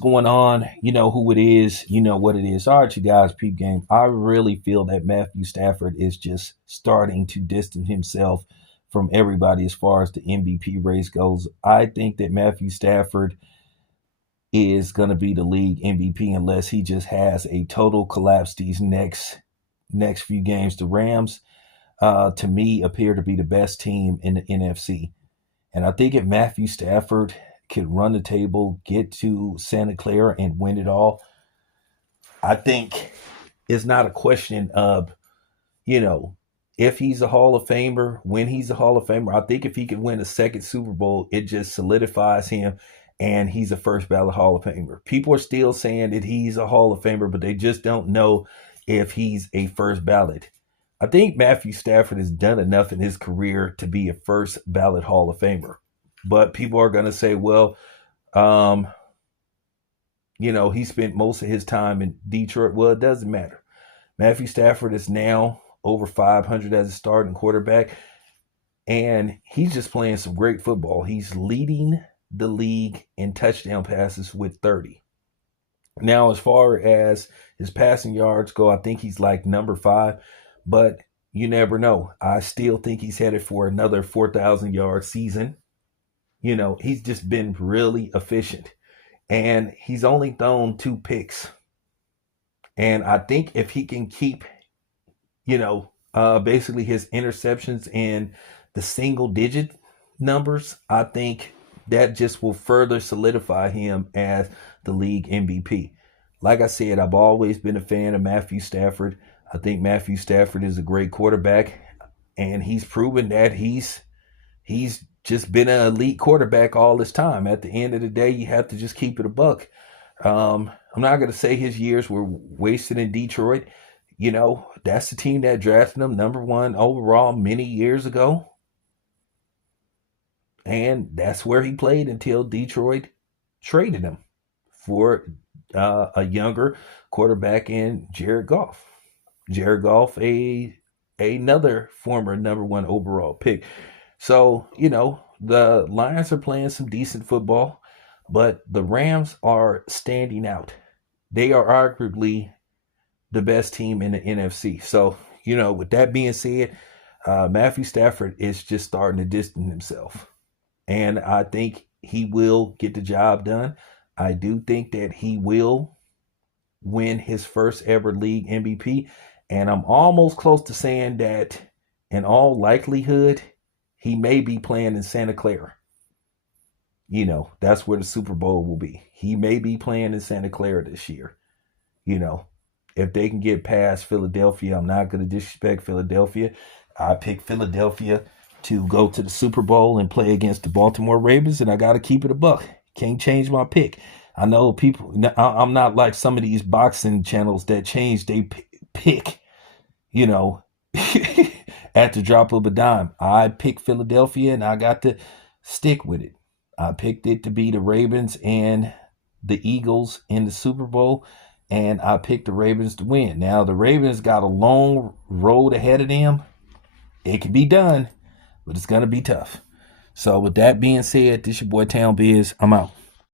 going on, you know who it is, you know what it is. All right, you guys, peep game. I really feel that Matthew Stafford is just starting to distance himself from everybody as far as the MVP race goes. I think that Matthew Stafford is going to be the league MVP unless he just has a total collapse these next few games. The Rams, to me, appear to be the best team in the NFC. And I think if Matthew Stafford could run the table, get to Santa Clara and win it all, I think it's not a question of, you know, if he's a Hall of Famer, when he's a Hall of Famer. I think if he can win a second Super Bowl, it just solidifies him and he's a first ballot Hall of Famer. People are still saying that he's a Hall of Famer, but they just don't know if he's a first ballot. I think Matthew Stafford has done enough in his career to be a first ballot Hall of Famer. But people are going to say, well, um, he spent most of his time in Detroit. Well, it doesn't matter. Matthew Stafford is now over 500 as a starting quarterback, and he's just playing some great football. He's leading the league in touchdown passes with 30. Now, as far as his passing yards go, I think he's like number 5, but you never know. I still think he's headed for another 4,000 yard season. He's just been really efficient, and he's only thrown 2 picks. And I think if he can keep, basically his interceptions in the single digit numbers, I think that just will further solidify him as the league MVP. Like I said, I've always been a fan of Matthew Stafford. I think Matthew Stafford is a great quarterback, and he's proven that he's just been an elite quarterback all this time. At the end of the day, you have to just keep it a buck. I'm not going to say his years were wasted in Detroit. That's the team that drafted him number 1 overall many years ago. And that's where he played until Detroit traded him for a younger quarterback in Jared Goff. Jared Goff, another former number 1 overall pick. So, the Lions are playing some decent football, but the Rams are standing out. They are arguably the best team in the NFC. So, with that being said, Matthew Stafford is just starting to distance himself. And I think he will get the job done. I do think that he will win his first ever league MVP. And I'm almost close to saying that in all likelihood, he may be playing in Santa Clara. That's where the Super Bowl will be. He may be playing in Santa Clara this year. If they can get past Philadelphia, I'm not going to disrespect Philadelphia. I picked Philadelphia to go to the Super Bowl and play against the Baltimore Ravens, and I got to keep it a buck. Can't change my pick. I know people, I'm not like some of these boxing channels that change they pick, at the drop of a dime. I picked Philadelphia, and I got to stick with it. I picked it to be the Ravens and the Eagles in the Super Bowl, and I picked the Ravens to win. Now, the Ravens got a long road ahead of them. It can be done, but it's going to be tough. So with that being said, this your boy Town Biz. I'm out.